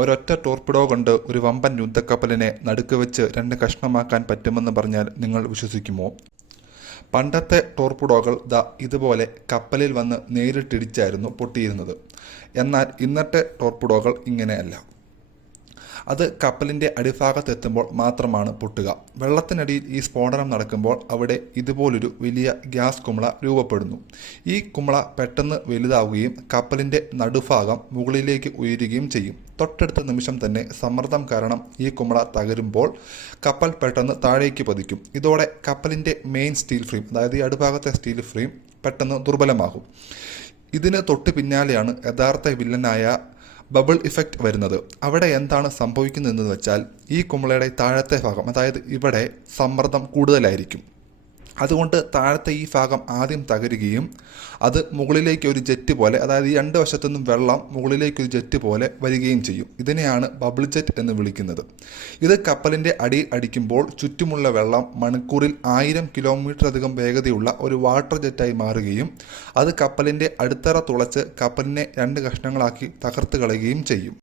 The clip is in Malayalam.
ഒരൊറ്റ ടോർപിഡോ കൊണ്ട് ഒരു വമ്പൻ യുദ്ധക്കപ്പലിനെ നടുക്ക് വെച്ച് രണ്ട് കഷ്ണമാക്കാൻ പറ്റുമെന്ന് പറഞ്ഞാൽ നിങ്ങൾ വിശ്വസിക്കുമോ? പണ്ടത്തെ ടോർപിഡോകൾ ഇതുപോലെ കപ്പലിൽ വന്ന് നേരിട്ടിടിച്ചായിരുന്നു പൊട്ടിയിരുന്നത്. എന്നാൽ ഇന്നത്തെ ടോർപിഡോകൾ ഇങ്ങനെയല്ല. അത് കപ്പലിൻ്റെ അടിഭാഗത്തെത്തുമ്പോൾ മാത്രമാണ് പൊട്ടുക. വെള്ളത്തിനടിയിൽ ഈ സ്ഫോടനം നടക്കുമ്പോൾ അവിടെ ഇതുപോലൊരു വലിയ ഗ്യാസ് കുമിള രൂപപ്പെടുന്നു. ഈ കുമിള പെട്ടെന്ന് വലുതാവുകയും കപ്പലിൻ്റെ നടുഭാഗം മുകളിലേക്ക് ഉയരുകയും ചെയ്യും. തൊട്ടടുത്ത നിമിഷം തന്നെ സമ്മർദ്ദം കാരണം ഈ കുമിള തകരുമ്പോൾ കപ്പൽ പെട്ടെന്ന് താഴേക്ക് പതിക്കും. ഇതോടെ കപ്പലിൻ്റെ മെയിൻ സ്റ്റീൽ ഫ്രെയിം, അതായത് ഈ അടുഭാഗത്തെ സ്റ്റീൽ ഫ്രെയിം പെട്ടെന്ന് ദുർബലമാകും. ഇതിന് തൊട്ട് പിന്നാലെയാണ് യഥാർത്ഥ വില്ലനായ ബബിൾ ഇഫക്റ്റ് വരുന്നത്. അവിടെ എന്താണ് സംഭവിക്കുന്നതെന്ന് വെച്ചാൽ ഈ കുമിളയുടെ താഴത്തെ ഭാഗം, അതായത് ഇവിടെ സമ്മർദ്ദം കൂടുതലായിരിക്കും. അതുകൊണ്ട് താഴത്തെ ഈ ഭാഗം ആദ്യം തകരുകയും അത് മുകളിലേക്ക് ഒരു ജെറ്റ് പോലെ, അതായത് ഈ രണ്ട് വശത്തുനിന്നും വെള്ളം മുകളിലേക്ക് ഒരു ജെറ്റ് പോലെ വരികയും ചെയ്യും. ഇതിനെയാണ് ബബിൾ ജെറ്റ് എന്ന് വിളിക്കുന്നത്. ഇത് കപ്പലിൻ്റെ അടിയിൽ അടിക്കുമ്പോൾ ചുറ്റുമുള്ള വെള്ളം മണിക്കൂറിൽ 1000 കിലോമീറ്റർ അധികം വേഗതയുള്ള ഒരു വാട്ടർ ജെറ്റായി മാറുകയും അത് കപ്പലിൻ്റെ അടിത്തറ തുളച്ച് കപ്പലിനെ രണ്ട് കഷ്ണങ്ങളാക്കി തകർത്ത് കളയുകയും ചെയ്യും.